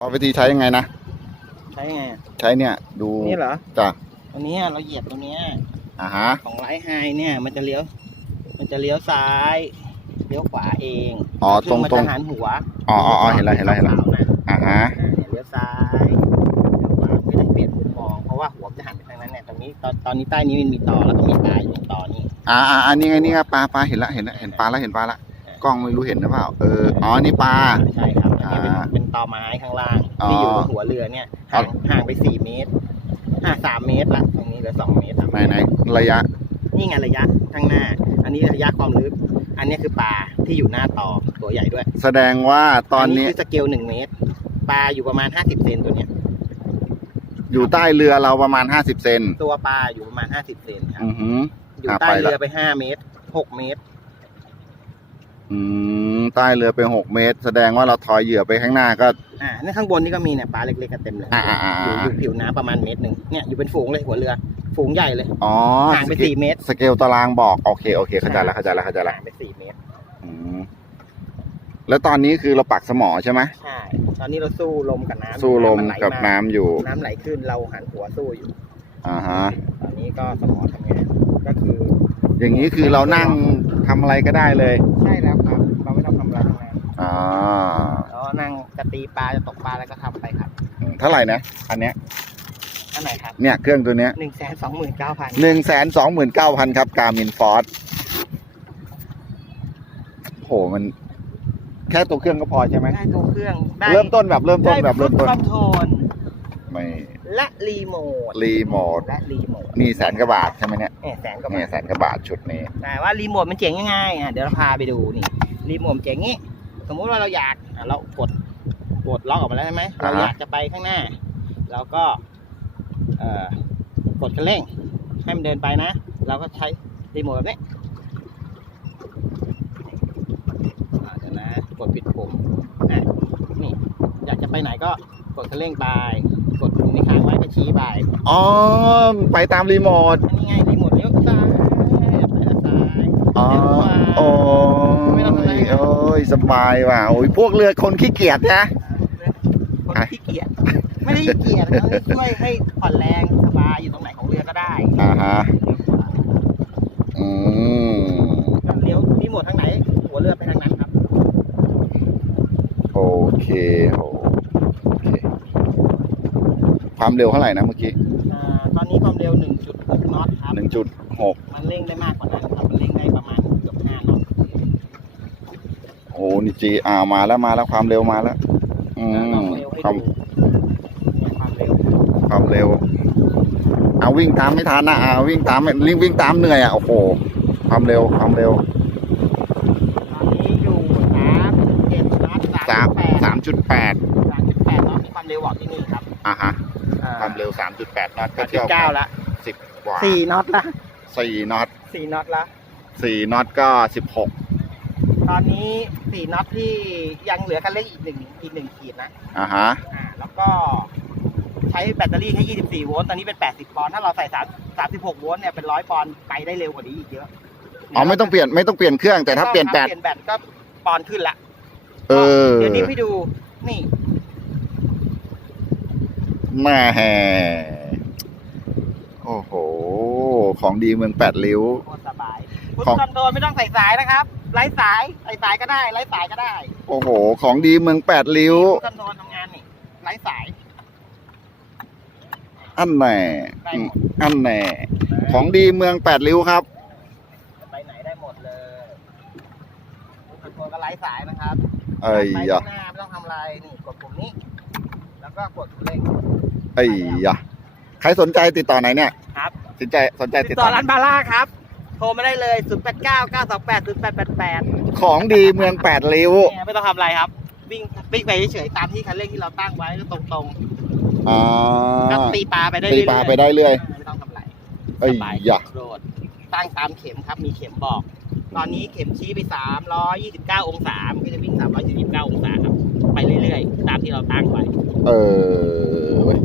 เอาวิธีใช้ยังไงนะ ใช้ไงอะใช้เนี่ยดูนี่เหรอจ้ะตัวเนี้ยเราเหยียบตรงเนี้ยอ่าฮะของไลท์ไฮเนี่ย มันจะเลี้ยว มันจะเลี้ยวซ้ายเลี้ยวขวาเองอ๋อคืตรงมันตรงจะหันหัวอ๋ออ๋ออ๋อเห็นแล้วเห็นแล้วเห็นแล้วขาวๆน่ะอ่าฮะอ่าเนี่ยเลี้ยวซ้ายเลี้ยวขวาไม่ต้องเปลี่ยนมุมมองเพราะว่าหัวมันจะหันไปทางนั้นเนี่ยตรงนี้ตอนตอนนี้ใต้นี้มันมีตอแล้วก็มีปลายอยู่ตรงตอนี้อ่าอ่าอันนี้ไงนี่ไงปลาปลาเห็นแล้วเห็นแล้วเห็นปลาแล้วเห็นปลาละกล้องไม่รู้เห็นหรือเปล่าเอออ๋อนี่ปลาใช่ครับ อันนี้เป็นอ่าเป็นตอไม้ข้างล่างอ๋อที่อยู่บนหัวเรือเนี่ยห่างห่างไปสี่เมตรห่างสามเมตรละตรงนี้เหลือสองเมตรสามไหนเมตรไหนระยะ นี่ไงระยะข้างหน้า อันนี้ระยะความลึก อันนี้คือปลาที่อยู่หน้าต่อตัวใหญ่ด้วย แสดงว่าตอนนี้คือสเกลหนึ่งเมตรปลาอยู่ประมาณห้าสิบเซนตัวเนี้ยอยู่ใต้เรือเราประมาณห้าสิบเซนตัวปลาอยู่ประมาณห้าสิบเซนครับอือหืออยู่อะใต้ไปละเรือไปห้าเมตรหกเมตร อืมใต้เรือไปหกเมตร แสดงว่าเราถอยเหยื่อไปข้างหน้าก็ อ่านี่ข้างบนนี่ก็มีเนี่ยปลาเล็กๆกันเต็มเลย อ่าอ่าอ่าอยู่อยู่ผิวน้ำประมาณเมตรหนึ่งเนี่ยอยู่เป็นฝูงเลยหัวเรือ ฝูงใหญ่เลยอ๋อห่างไปสเกลสี่เมตรสเกลตารางบอกโอเคโอเคเข้าใจแล้วเข้าใจแล้วเข้าใจแล้วห่างไปสี่เมตร อืมแล้วตอนนี้คือเราปักสมอใช่ไหมใช่ ตอนนี้เราสู้ลมกับน้ำสู้ลมนไหกับน้ำอยู่น้ำไหลขึ้นเราหันหัวสู้อยู่ อ่าฮะ ตอนนี้ก็สมอทำงานก็คือ อย่างนี้คือเรานั่งทำอะไรก็ได้เลยใช่แล้วครับ เราไม่ต้องทำอะไรทั้งนั้นอ่าแล้วนั่งจะตีปลาจะตกปลาอะไรก็ทำไปครับเท่าไหร่นะอันเนี้ยอันไหนครับเนี่ยเครื่องตัวเนี้ยหนึ่งแสนสองหมื่นเก้าพันหนึ่งแสนสองหมื่นเก้าพันครับการมินฟอร์ดโหมัน แค่ตัวเครื่องก็พอใช่ไหมได้ตัวเครื่องได้เริ่มต้นแบบเริ่มต้นแบบเริ่มต้นคอนโทรลไม่ และรีโมทรีโมทและรีโมทนี่แสนกว่าบาทใช่ไหมเนี่ยเนี่ยแสนกว่าเนี่ยบาทแสนกว่าบาทชุดนี้ แต่ว่ารีโมทมันเจ๋งยังไงอะเดี๋ยวเราพาไปดูนี่รีโมทมันเจ๋งงี้ สมมุติว่าเราอยากอะเรากดกดล็อกออกมาแล้วใช่ไหมเราอ่าฮะ อยากจะไปข้างหน้าเราก็เอ่อกดคันเร่งให้มันเดินไปนะ เราก็ใช้รีโมทแบบนี้อ่าเดี๋ยวนะกดปิดปุ่มอะนี่อยากจะไปไหนก็กดคันเร่งไป กดปุ่มนี้ค้างไว้ก็ชี้ไป อ๋อ ไปตามรีโมทอันนี้ไงรีโมทเลี้ยวซ้ายไปทางซ้ายอ๋อเลี้ยวขวาโอ้ไม่ต้องอะไรยโอ้ยสบายว่ะโอ้ยพวกเรือคนขี้เกียจนะคนขี้เกียจไม่ได้ขี้เกียจนะช่วยให้ผ่อนแรงสบายอยู่ตรงไหนของเรือก็ได้อ่าฮะอืมก็เลี้ยวรีโมททางไหน หัวเรือไปทางนั้นครับ โอเคโอโอเคความเร็วเท่าไหร่นะเมื่อกี้ จุดหกมันเร่งได้มากกว่านั้นครับมันเร่งได้ประมาณเกือบ5นอตโอ้โหนี่จีอ่ามาแล้วมาแล้วความเร็วมาแล้ว อืแล้วลมองเร็วให้ความดูเนี่ยความเร็วความเร็วเอาวิ่งตามไม่ทันนะอ่าวิ่งตามไม่วิ่งวิ่งตามเหนื่อยอะโอ้โหความเร็วความเร็วตอนนี้อยู่3.7นอตสาม3.8สามจุดแปด3.8นอตมีความเร็วบอกที่นี่ครับอ่าฮะ อ่าความเร็วสามจุดแปดน็อตก็สามจุเที่ดยวเก้าละ สิบกว่าสี่น็อตละสี่น็อตสี่น็อตละสี่น็อตก็สิบหกตอนนี้สี่น็อตที่ยังเหลือกันเล่นอีกหนึ่งอีกหนึ่งขีดนะอ่าฮะอ่าแล้วก็ใช้แบตเตอรี่แค่24โวลต์ตอนนี้เป็น80ปอนด์ถ้าเราใส่3 36โวลต์เนี่ยเป็น100ปอนด์ไปได้เร็วกว่านี้อีกเยอะอ๋อไม่ต้องเปลี่ยนไม่ต้องเปลี่ยนเครื่องแต่ถ้าเปลี่ยนแบตเปลี่ยนแบตก็ปอนด์ขึ้นละเออเดี๋ยวนี้ให้ดูนี่แม่แห่โอ้โห ของดีเมืองแปดริ้ว โคตรสบาย คุณของ คอนโทรลไม่ต้องใส่สายนะครับ ไร้สาย ใส่สายก็ได้ ไร้สายก็ได้โอ้โห ของดีเมืองแปดริ้ว คุณคอนโทรลทำงานนี่ ไร้สาย อันแน่ได้อืหมมดอันแน่ของดีเมืองแปดริ้วครับจะไปไหนได้หมดเลยคุณคอนโทรลก็ไร้สายนะครับเอ้ยไปยะข้างหน้าไม่ต้องทำอะไร นี่กดปุ่มนี้ แล้วก็กดเร่งเอ้ยยะใครสนใจติดต่อไหนเนี่ยครับ สนใจสนใจติติดดต่ต่ออไหนร้านบาร่าครับ โทรมาได้เลย 0 8 9 9 2 8 0 8 8 8ของดีเมืองแปดริ้วเนี่ยไม่ต้องทำอะไรครับ วิ่งวิ่งไปเฉยๆตามที่คันเร่งที่เราตั้งไว้ก็ตรงอ่า ๆก็ตีปลาไปได้ตีเรื่อยๆปลาไปได้เรื่อย ไม่ต้องทำอะไรเอ้ยสบายยะโรดตั้งตามเข็มครับมีเข็มบอก ตอนนี้เข็มชี้ไป 329 องศามันก็จะวิ่ง329 องศาครับ ไปเรื่อยๆ ตามที่เราตั้งไว้ เออเว้ย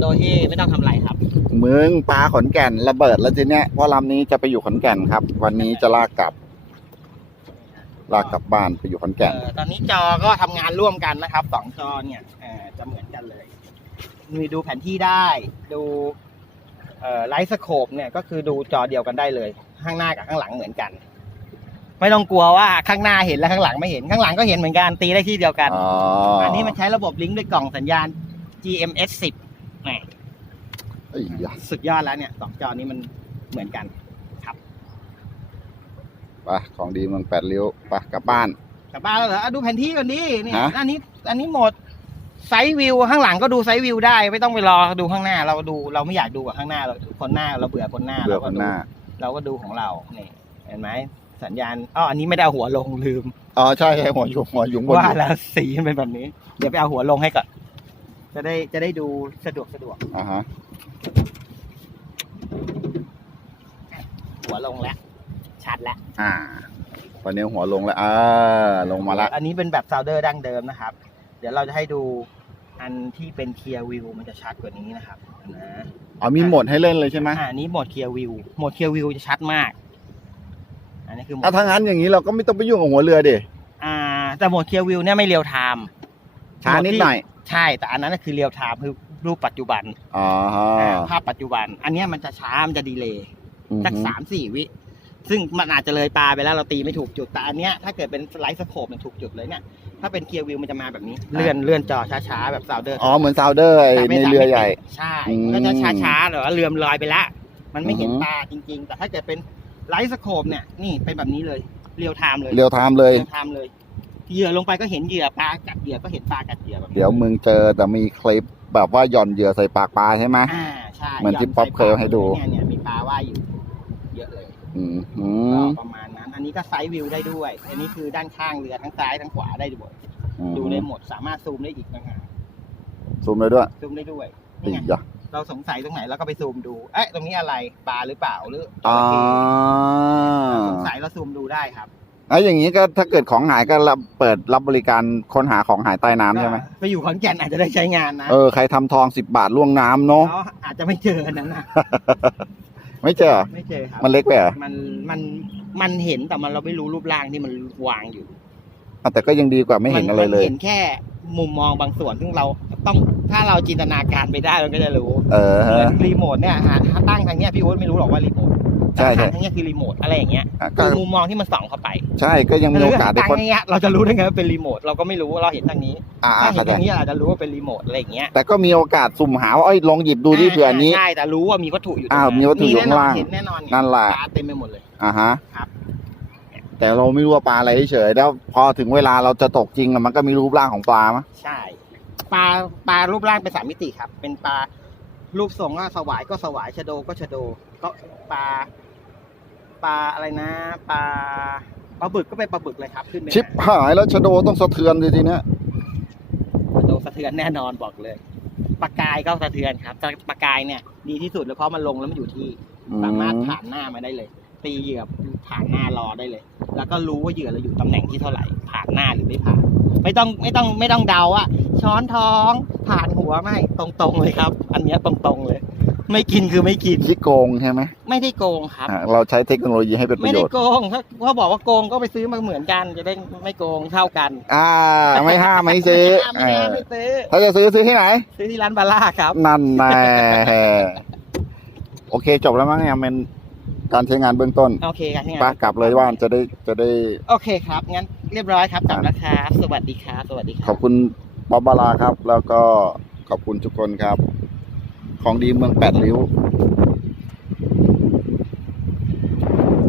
โดยที่ไม่ต้องทำอะไรครับเมืองปลาขอนแก่นระเบิดแล้วทีเนี้ยเพราะลำนี้จะไปอยู่ขอนแก่นครับ วันนี้จะลากกลับ ลากกลับบ้านไปอยู่ขอนแก่น เอ่อตอนนี้จอก็ทำงานร่วมกันนะครับสองจอเนี่ยเอ่อจะเหมือนกันเลย มีดูแผนที่ได้ ดูเอ่อไลท์สโคปเนี่ยก็คือดูจอเดียวกันได้เลย ข้างหน้ากับข้างหลังเหมือนกัน ไม่ต้องกลัวว่าข้างหน้าเห็นแล้วข้างหลังไม่เห็นข้างหลังก็เห็นเหมือนกันตีได้ที่เดียวกัน อ๋ออัอันนี้มันใช้ระบบลิงก์ด้วยกล่องสัญญาณ GMS 10แหม ไอ้ยะสุดยอดแล้วเนี่ยสองจอนี้มันเหมือนกันไปของดีเมืองแปดริ้วไปกลับบ้าน กลับบ้านแล้วเหรออะดูแผนที่ก่อนดิเนี่ยฮะ อันนี้อันนี้โหมดไซส์วิวข้างหลังก็ดูไซส์วิวได้ ไม่ต้องไปรอดูข้างหน้า เราดูเราไม่อยากดูกับข้างหน้าเราคนหน้าเราเบื่อคนหน้าเบื่อรคก็นดูหน้า เราก็ดูของเรานี่เห็นไหมสัญญาณอ๋ออันนี้ไม่ได้เอาหัวลงลืม อ๋อใช่ใช่หัวยุงหัวยุงบนว่าอยู่แล้วสีมันเป็นแบบนี้ เดี๋ยวไปเอาหัวลงให้ก่อน จะได้จะได้ดูสะดวกสะดวกอ่าฮะหัวลงแล้ว ชัดแล้ว อ่า ตอนนี้หัวลงแล้วอ่าลงมาละ อันนี้เป็นแบบซาวเดอร์ดั้งเดิมนะครับ เดี๋ยวเราจะให้ดูอันที่เป็นเคลียร์วิวมันจะชัดกว่านี้นะครับนะอ๋อมีโหมดให้เล่นเลยใช่ไหมอ่าอันนี้โหมดเคลียร์วิวโหมดเคลียร์วิวจะชัดมาก อันนี้คือโหมอะดถ้างั้นอย่างนี้เราก็ไม่ต้องไปยุ่งกับหัวเรือดิอ่าแต่โหมดเคลียร์วิวเนี่ยไม่เรียวไทม์ ช้านิดหน่อย ใช่แต่อันนั้นนะคือเรียวไทม์คือรูปปัจจุบันอ๋อฮะอ่าภาพปัจจุบัน อันเนี้ยมันจะช้ามันจะดีเลย์อือสักฮึสามสี่วิซึ่งมันอาจจะเลยปลาไปแล้วเราตีไม่ถูกจุดแต่อันเนี้ยถ้าเกิดเป็นไลท์สโคปมันถูกจุดเลยเนี่ยถ้าเป็นเคลียร์วิวมันจะมาแบบนี้เลื่อนเลื่อนจอช้าๆแบบซาวเดอร์อ๋อเหมือนซาวเดอร์ไอ้แต่ไม่ในสามเรือใหญ่มิติใช่อืมก็จะช้าๆหรือว่าเรือมลอยไปละมันไม่เห็นอือฮึปลาจริง ๆ แต่ถ้าเกิดเป็นไลท์สโคปเนี่ยนี่เป็นแบบนี้เลยเรียวไทม์เลยเรียวไทม์เลยเรียวไทม์เลย เหยื่อลงไปก็เห็นเหยื่อปลากัดเหยื่อก็เห็นปลากัดเหยื่อแบบนี้เดี๋ยวมึงเจอแต่มีคลิปแบบว่าหย่อนเหยื่อใส่ปากปลาใช่ไหมอ่าใช่เหมือนที่ย่ป๊อปใส่เคยเอาให้ดูเนี่ยเนี่ยมีปลาว่ายอยู่ เยอะเลยอืมอืก็มประมาณนั้น อันนี้ก็ไซด์วิวได้ด้วย อันนี้คือด้านข้างเรือทั้งซ้ายทั้งขวาได้ด้วยอืมดูได้หมดสามารถซูมได้อีกนะฮะซูมเลยด้วยซูมได้ด้วยไอ้นี่ไงยะเราสงสัยตรงไหนเราก็ไปซูมดูเอ๊ะตรงนี้อะไรปลาหรือเปล่าหรือจอ่าระเข้สงสัยเราซูมดูได้ครับ แล้วอย่างนี้ก็ถ้าเกิดของหายก็รับเปิดรับบริการค้นหาของหายใต้น้ำใช่ไหมไปอยู่ขอนแก่นอาจจะได้ใช้งานนะเออใครทำทองสิบบาทล่วงน้ำเนาะ แล้วอาจจะไม่เจออันนั้นนะไม่เจอเหรอไม่เจอครับมันเล็กไปเหรอมันมันมันเห็นแต่มันเราไม่รู้รูปร่างที่มันวางอยู่อะแต่ก็ยังดีกว่าไม่เห็นอะไรเลยมัเห็นแค่มุมมองบางส่วนซึ่งเราต้องถ้าเราจินตนาการไปได้มันก็จะรู้เออเหมือฮะนรีโมทเนี่ยหาหาตั้งทางเนี้ยพี่โอ๊ตไม่รู้หรอกว่ารีโมท ใช่ใช่ทางเนี้ยคือรีโมทอะไรอย่างเงี้ยอะก็คือมุมมองที่มันส่องเข้าไปใช่ก็ยังมีโอกาสได้ตั้งคนอย่างเงี้ยเราจะรู้ได้ไงว่าเป็นรีโมทเราก็ไม่รู้เราเห็นทางนี้อ่าถ้าเห็เข้านใจทางนี้เราจะรู้ว่าเป็นรีโมทอะไรอย่างเงี้ยแต่ก็มีโอกาสสุ่มหาว่าเอ้ยลองหยิบดูที่เผื่ออันนี้ ใช่แต่รู้ว่ามีวัตถุอยู่ตรงอ้าวมีวัตถุอยู่ข้างล่างเห็นแน่นอนนั่นแหละปลาเต็มไปหมดเลย อ่าฮะครับ แต่เราไม่รู้ว่าปลาอะไรเฉยๆแล้วพอถึงเวลาเราจะตกจริงอะมันก็มีรูปร่างของปลามะใช่ปลาปลารูปร่างเป็นสามมิติครับ เป็นปลารูปทรงก็สวายก็สวายชะโดก็ชะโด ก็ปลาปลาอะไรนะปลาปลาบึกก็เป็นปลาบึกเลยครับขึ้นไปชิปหายแล้วชะโดต้องสะเทือนดิทีเนี้ยชะโดสะเทือนแน่นอนบอกเลยปลากายก็สะเทือนครับแต่ปลากายเนี่ยดีที่สุดเลยเพราะมันลงแล้วมันอยู่ที่ สามารถผ่านหน้ามาได้เลย ตีเหยื่อผ่านหน้ารอได้เลย แล้วก็รู้ว่าเหยื่อเราอยู่ตำแหน่งที่เท่าไหร่ ผ่านหน้าหรือไม่ผ่าน ไม่ต้องไม่ต้องไม่ต้องเดาอะช้อนท้องผ่านหัวไม่ตรงๆเลยครับ อันเนี้ยตรงๆเลย ไม่กินคือไม่กินขี้โกงใช่ไหมไม่ได้โกงครับ อะเราใช้เทคโนโลยีให้เป็นปไม่ระโยได้ชน์ โกงถ้าเขาบอกว่าโกงก็ไปซื้อมาเหมือนกันจะได้ไม่โกงเท่ากันอ่า ไม่ห้ามไม่ซื้อไม่ห้ามไม่เจ้ามอไม่ซื้อถ้าจะซื้อซื้อที่ไหน ซื้อที่ร้านบาร่าครับ นั่นแน่โอเคจบแล้วมั้งเนี่ยเป็นการใช้งานเบื้องต้นโอเคครับที่งานไปกลับเลยว่านจะได้จะได้ โอเคครับ งั้นเรียบร้อยครับกลับแล้วครับ สวัสดีครับ สวัสดีคขรัอบ บคุณป๊อบบาราครับ แล้วก็ขอบคุณทุกคนครับ ของดีเมืองแปดริ้ว